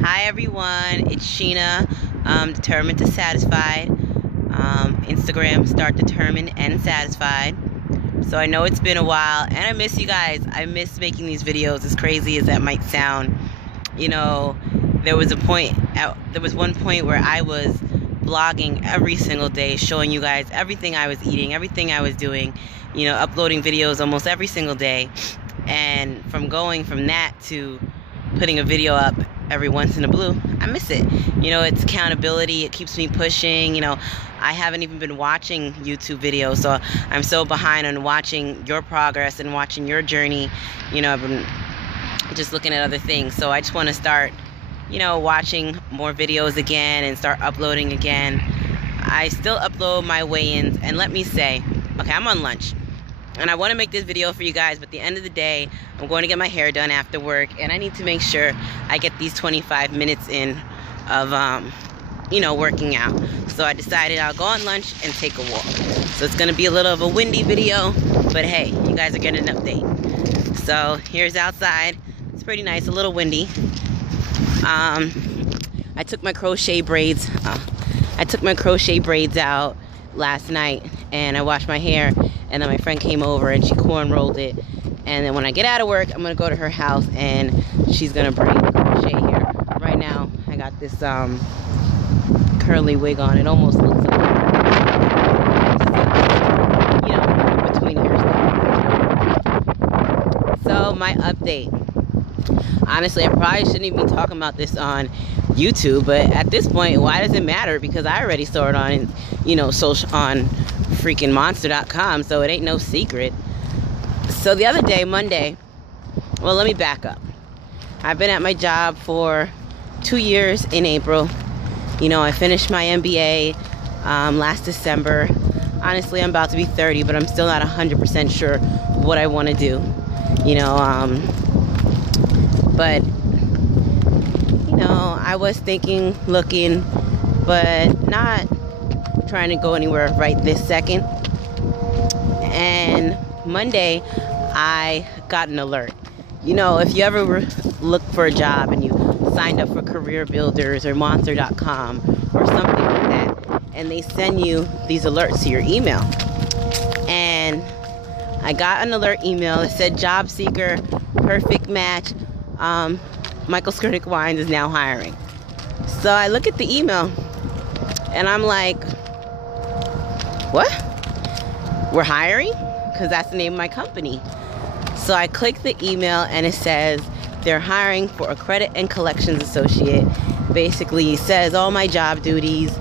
Hi everyone, it's Sheena, determined to satisfied. Instagram, start determined and satisfied. So I know it's been a while and I miss you guys. I miss making these videos, as crazy as that might sound. You know, there was one point where I was vlogging every single day, showing you guys everything I was eating, everything I was doing, uploading videos almost every single day. And from going from that to putting a video up every once in a blue, I miss it. It's accountability. It keeps me pushing. I haven't even been watching YouTube videos, so I'm so behind on watching your progress and watching your journey. I've been just looking at other things, so I just want to start watching more videos again and start uploading again. I still upload my weigh-ins, and let me say, okay, I'm on lunch and I want to make this video for you guys, but at the end of the day, I'm going to get my hair done after work, and I need to make sure I get these 25 minutes in of working out. So I decided I'll go on lunch and take a walk. So it's going to be a little of a windy video, but hey, you guys are getting an update. So here's outside. It's pretty nice, a little windy. I took my crochet braids out last night, and I washed my hair, and then my friend came over and she corn rolled it. And then when I get out of work, I'm gonna go to her house and she's gonna braid the crochet hair. Right now I got this curly wig on. It almost looks like between hairstyles. So my update, honestly, I probably shouldn't even be talking about this on YouTube, but at this point, why does it matter? Because I already saw it on social, on freaking monster.com, so it ain't no secret. So the other day, Monday, well, let me back up. I've been at my job for 2 years in April. I finished my MBA last December. Honestly, I'm about to be 30, but I'm still not 100% sure what I want to do. But I was thinking, looking, but not trying to go anywhere right this second. And Monday, I got an alert. If you ever look for a job and you signed up for Career Builders or Monster.com or something like that, and they send you these alerts to your email. And I got an alert email that said, job seeker, perfect match, Michael Skurnick Wines is now hiring. So I look at the email and I'm like, what? We're hiring? Because that's the name of my company. So I click the email and it says they're hiring for a credit and collections associate. Basically, it says all my job duties,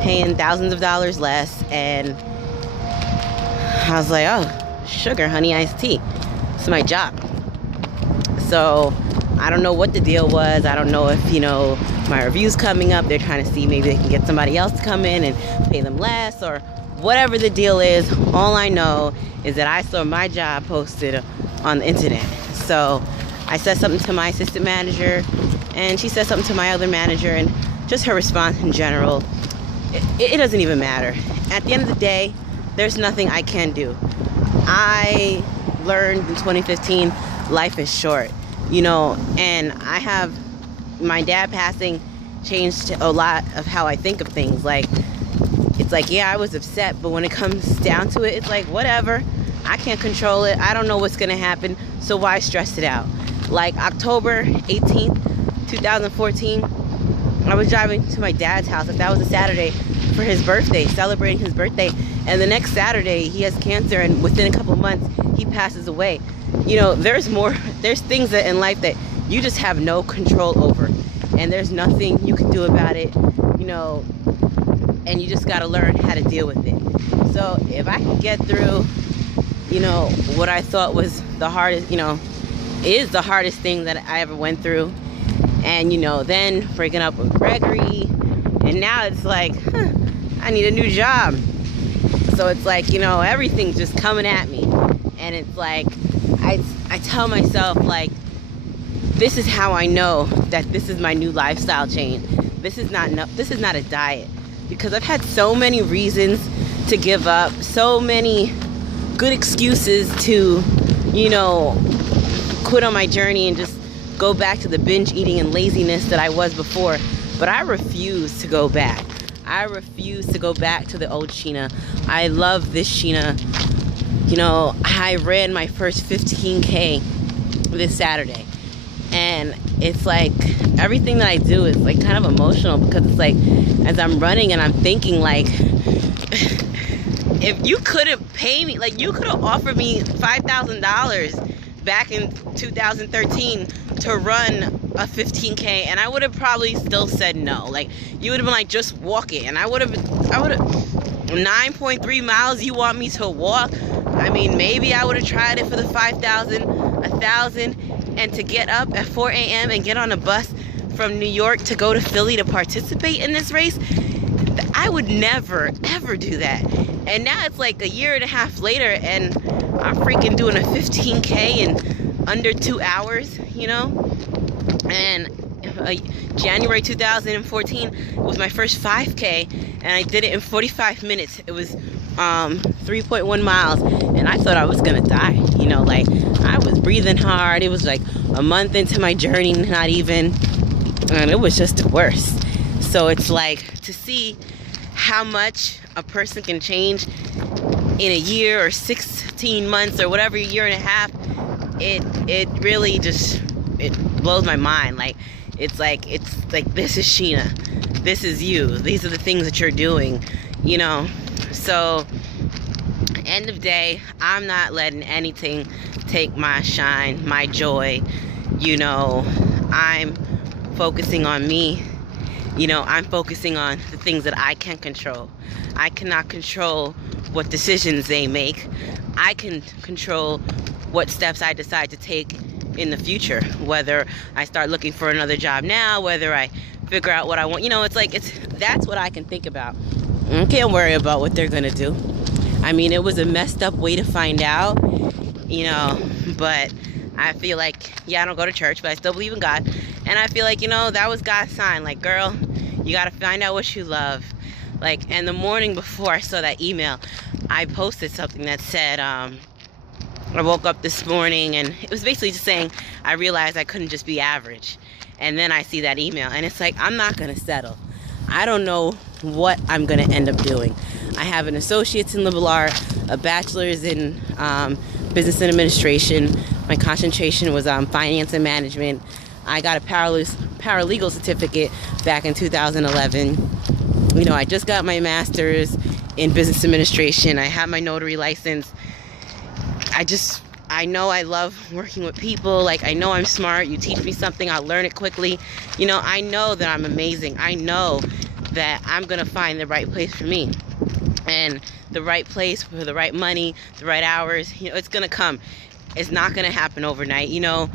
paying thousands of dollars less. And I was like, oh, sugar, honey, iced tea. It's my job. So I don't know what the deal was. I don't know if, my review's coming up. They're trying to see maybe they can get somebody else to come in and pay them less, or whatever the deal is. All I know is that I saw my job posted on the internet. So I said something to my assistant manager, and she said something to my other manager, and just her response in general, it doesn't even matter. At the end of the day, there's nothing I can do. I learned in 2015, life is short. And I have my dad passing changed a lot of how I think of things. It's like, yeah, I was upset, but when it comes down to it, it's like, whatever. I can't control it. I don't know what's going to happen, so why stress it out? Like October 18th, 2014, I was driving to my dad's house. That was a Saturday for his birthday, celebrating his birthday. And the next Saturday, he has cancer, and within a couple of months, he passes away. There's things that in life that you just have no control over, and there's nothing you can do about it, and you just got to learn how to deal with it. So if I can get through, what I thought was the hardest, is the hardest thing that I ever went through, and, then breaking up with Gregory, and now it's like, I need a new job. So it's like, everything's just coming at me, and it's like, I tell myself, like, this is how I know that this is my new lifestyle change. This is not a diet, because I've had so many reasons to give up, so many good excuses to, quit on my journey and just go back to the binge eating and laziness that I was before, but I refuse to go back. I refuse to go back to the old Sheena. I love this Sheena. You know, I ran my first 15K this Saturday, and it's like everything that I do is like kind of emotional, because it's like as I'm running and I'm thinking like, if you couldn't pay me, like you could have offered me $5,000 back in 2013 to run a 15K, and I would have probably still said no. Like you would have been like, just walk it, and I would have 9.3 miles you want me to walk. I mean, maybe I would have tried it for the 5,000, 1,000, and to get up at 4 a.m. and get on a bus from New York to go to Philly to participate in this race. I would never, ever do that. And now it's like a year and a half later, and I'm freaking doing a 15K in under 2 hours, you know? And January 2014 was my first 5K, and I did it in 45 minutes. It was 3.1 miles, and I thought I was gonna die, you know, like I was breathing hard. It was like a month into my journey, not even, and it was just the worst. So it's like to see how much a person can change in a year or 16 months or whatever, year and a half, it really just, it blows my mind. Like it's like this is Sheena, this is you, these are the things that you're doing, you know. So end of day, I'm not letting anything take my shine, my joy, you know. I'm focusing on me, you know. I'm focusing on the things that I can control. I cannot control what decisions they make. I can control what steps I decide to take in the future, whether I start looking for another job now, whether I figure out what I want, you know. It's like, that's what I can think about. I can't worry about what they're gonna do. I mean, it was a messed up way to find out, you know, but I feel like, yeah, I don't go to church, but I still believe in God. And I feel like, you know, that was God's sign. Like, girl, you got to find out what you love. Like, and the morning before I saw that email, I posted something that said, I woke up this morning, and it was basically just saying, I realized I couldn't just be average. And then I see that email, and it's like, I'm not going to settle. I don't know what I'm going to end up doing. I have an associate's in liberal art, a bachelor's in business and administration. My concentration was on finance and management. I got a paralegal certificate back in 2011. You know, I just got my master's in business administration. I have my notary license. I know I love working with people. Like, I know I'm smart. You teach me something, I'll learn it quickly. You know, I know that I'm amazing. I know that I'm gonna find the right place for me. And the right place for the right money, the right hours, you know, it's gonna come. It's not gonna happen overnight. You know,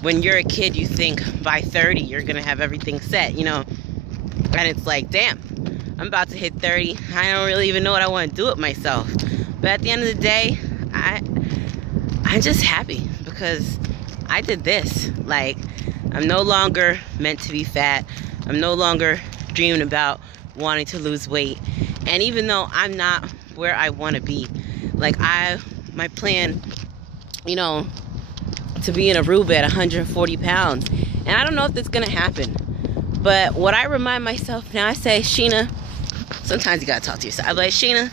when you're a kid, you think by 30 you're gonna have everything set, you know. And it's like, damn, I'm about to hit 30. I don't really even know what I want to do with myself. But at the end of the day, I'm just happy because I did this. Like, I'm no longer meant to be fat. I'm no longer dreaming about wanting to lose weight. And even though I'm not where I want to be, like my plan, you know, to be in Aruba at 140 pounds. And I don't know if that's going to happen. But what I remind myself now, I say, Sheena, sometimes you got to talk to yourself. I'm like, Sheena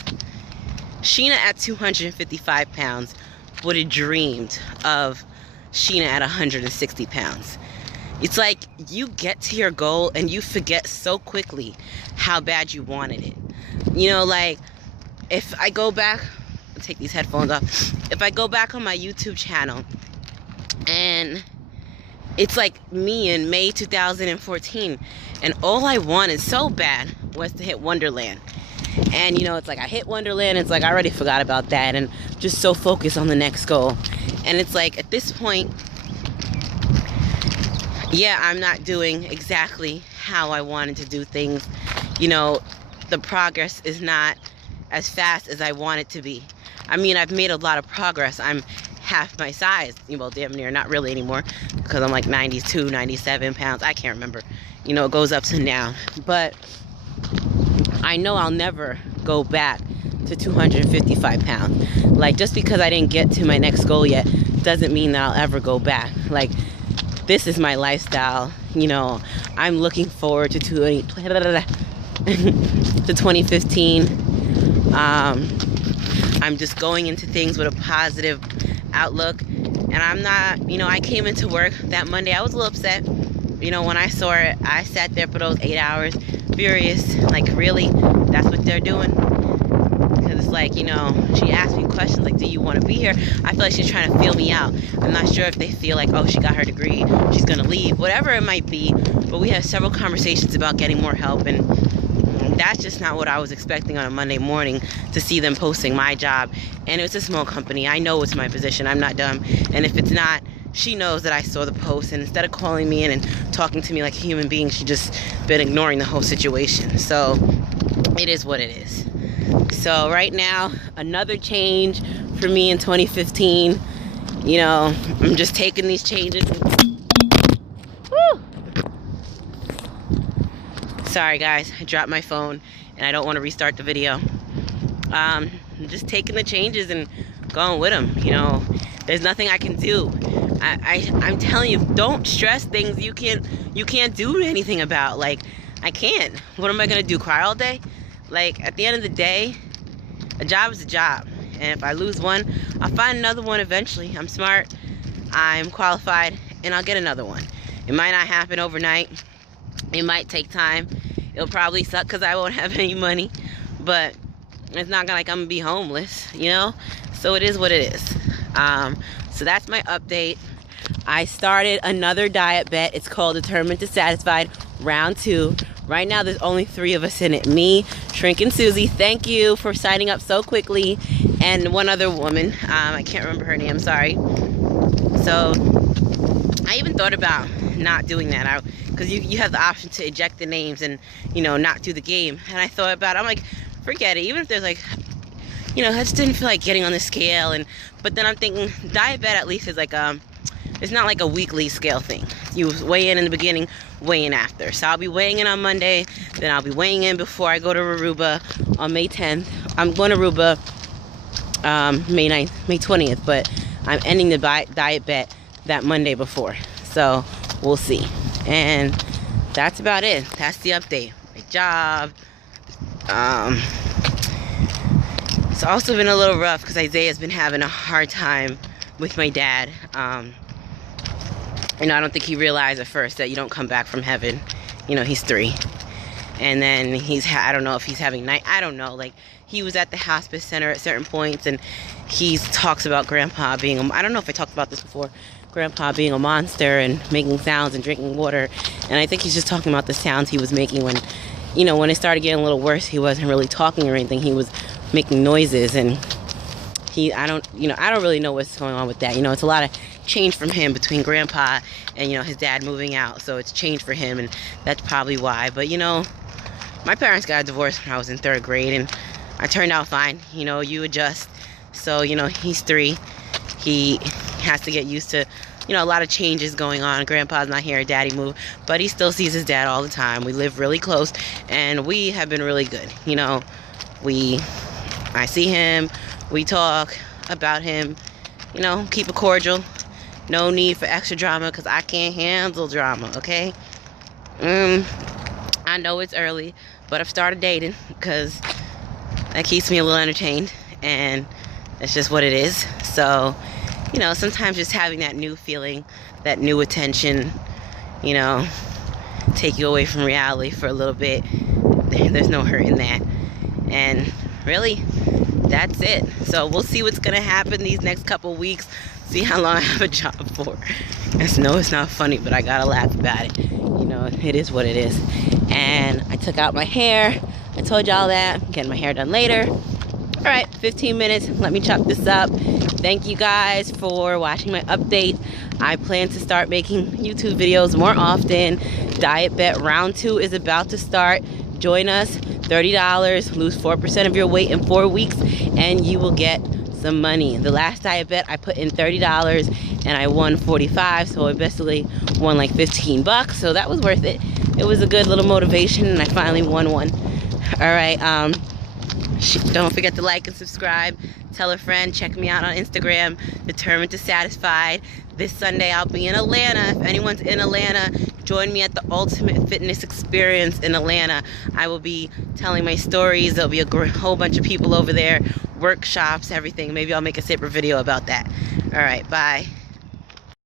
at 255 pounds would have dreamed of Sheena at 160 pounds. It's like you get to your goal and you forget so quickly how bad you wanted it. You know, like if I go back, I'll take these headphones off. If I go back on my YouTube channel and it's like me in May 2014 and all I wanted so bad was to hit Wonderland. And you know, it's like I hit Wonderland, it's like I already forgot about that and just so focused on the next goal. And it's like at this point, yeah, I'm not doing exactly how I wanted to do things. You know, the progress is not as fast as I want it to be. I mean, I've made a lot of progress. I'm half my size, well, damn near, not really anymore, because I'm like 92, 97 pounds. I can't remember. You know, it goes up and down. But I know I'll never go back to 255 pounds. Like, just because I didn't get to my next goal yet doesn't mean that I'll ever go back. Like, this is my lifestyle. You know, I'm looking forward to 2015. I'm just going into things with a positive outlook. And I'm not, you know, I came into work that Monday. I was a little upset. You know, when I saw it, I sat there for those 8 hours, furious. Like, really? That's what they're doing? Because it's like, you know, she asked me questions like, do you want to be here? I feel like she's trying to feel me out. I'm not sure if they feel like, oh, she got her degree, she's going to leave, whatever it might be. But we had several conversations about getting more help, and that's just not what I was expecting on a Monday morning, to see them posting my job. And it was a small company. I know it's my position. I'm not dumb. And if it's not, she knows that I saw the post, and instead of calling me in and talking to me like a human being, she just been ignoring the whole situation. So it is what it is. So right now, another change for me in 2015. You know, I'm just taking these changes. Woo! Sorry guys, I dropped my phone and I don't want to restart the video. I'm just taking the changes and going with them. You know, there's nothing I can do. I'm telling you, don't stress things you can't do anything about. Like, I can't. What am I gonna do? Cry all day? Like, at the end of the day, a job is a job. And if I lose one, I'll find another one eventually. I'm smart, I'm qualified, and I'll get another one. It might not happen overnight. It might take time. It'll probably suck because I won't have any money. But it's not like I'm gonna be homeless, you know? So it is what it is. So that's my update. I started another diet bet. It's called Determined to Satisfied Round 2. Right now there's only 3 of us in it. Me, Shrink, and Susie. Thank you for signing up so quickly. And one other woman. I can't remember her name, sorry. So I even thought about not doing that, because you have the option to eject the names and, you know, not do the game. And I thought about it. I'm like, forget it. Even if there's like, you know, I just didn't feel like getting on the scale. But then I'm thinking, diet bet at least is like it's not like a weekly scale thing. You weigh in the beginning, weigh in after. So I'll be weighing in on Monday, then I'll be weighing in before I go to Aruba on May 10th. I'm going to Aruba May 9th, May 20th, but I'm ending the diet bet that Monday before. So we'll see. And that's about it. That's the update. My job. It's also been a little rough because Isaiah's been having a hard time with my dad. You know, I don't think he realized at first that you don't come back from heaven. You know, he's 3. And then I don't know if he's having I don't know. Like, he was at the hospice center at certain points, and he talks about Grandpa being I don't know if I talked about this before. Grandpa being a monster and making sounds and drinking water. And I think he's just talking about the sounds he was making when, you know, when it started getting a little worse. He wasn't really talking or anything. He was making noises, and I don't really know what's going on with that. You know, it's a lot of change from him between Grandpa and, you know, his dad moving out. So it's changed for him, and that's probably why. But, you know, my parents got divorced when I was in 3rd grade, and I turned out fine. You know, you adjust. So, you know, he's 3. He has to get used to, you know, a lot of changes going on. Grandpa's not here, Daddy moved, but he still sees his dad all the time. We live really close, and we have been really good. You know, I see him, we talk about him, you know, keep it cordial. No need for extra drama, because I can't handle drama, okay? I know it's early, but I've started dating because that keeps me a little entertained, and it's just what it is. So, you know, sometimes just having that new feeling, that new attention, you know, take you away from reality for a little bit. There's no hurt in that. And really, that's it. So we'll see what's gonna happen these next couple weeks. See how long I have a job for. I know it's not funny, but I gotta laugh about it. You know, it is what it is. And I took out my hair. I told y'all that. I'm getting my hair done later. All right, 15 minutes. Let me chop this up. Thank you guys for watching my update. I plan to start making YouTube videos more often. Diet Bet Round 2 is about to start. Join us. $30. Lose 4% of your weight in 4 weeks, and you will get some money. The last diet bet, I put in $30 and I won 45, so I basically won like 15 bucks. So that was worth it. It was a good little motivation, and I finally won one. All right, don't forget to like and subscribe. Tell a friend. Check me out on Instagram, Determined to Satisfied. This Sunday I'll be in Atlanta. If anyone's in Atlanta, join me at the Ultimate Fitness Experience in Atlanta. I will be telling my stories. There'll be a whole bunch of people over there, workshops, everything. Maybe I'll make a separate video about that. All right, bye.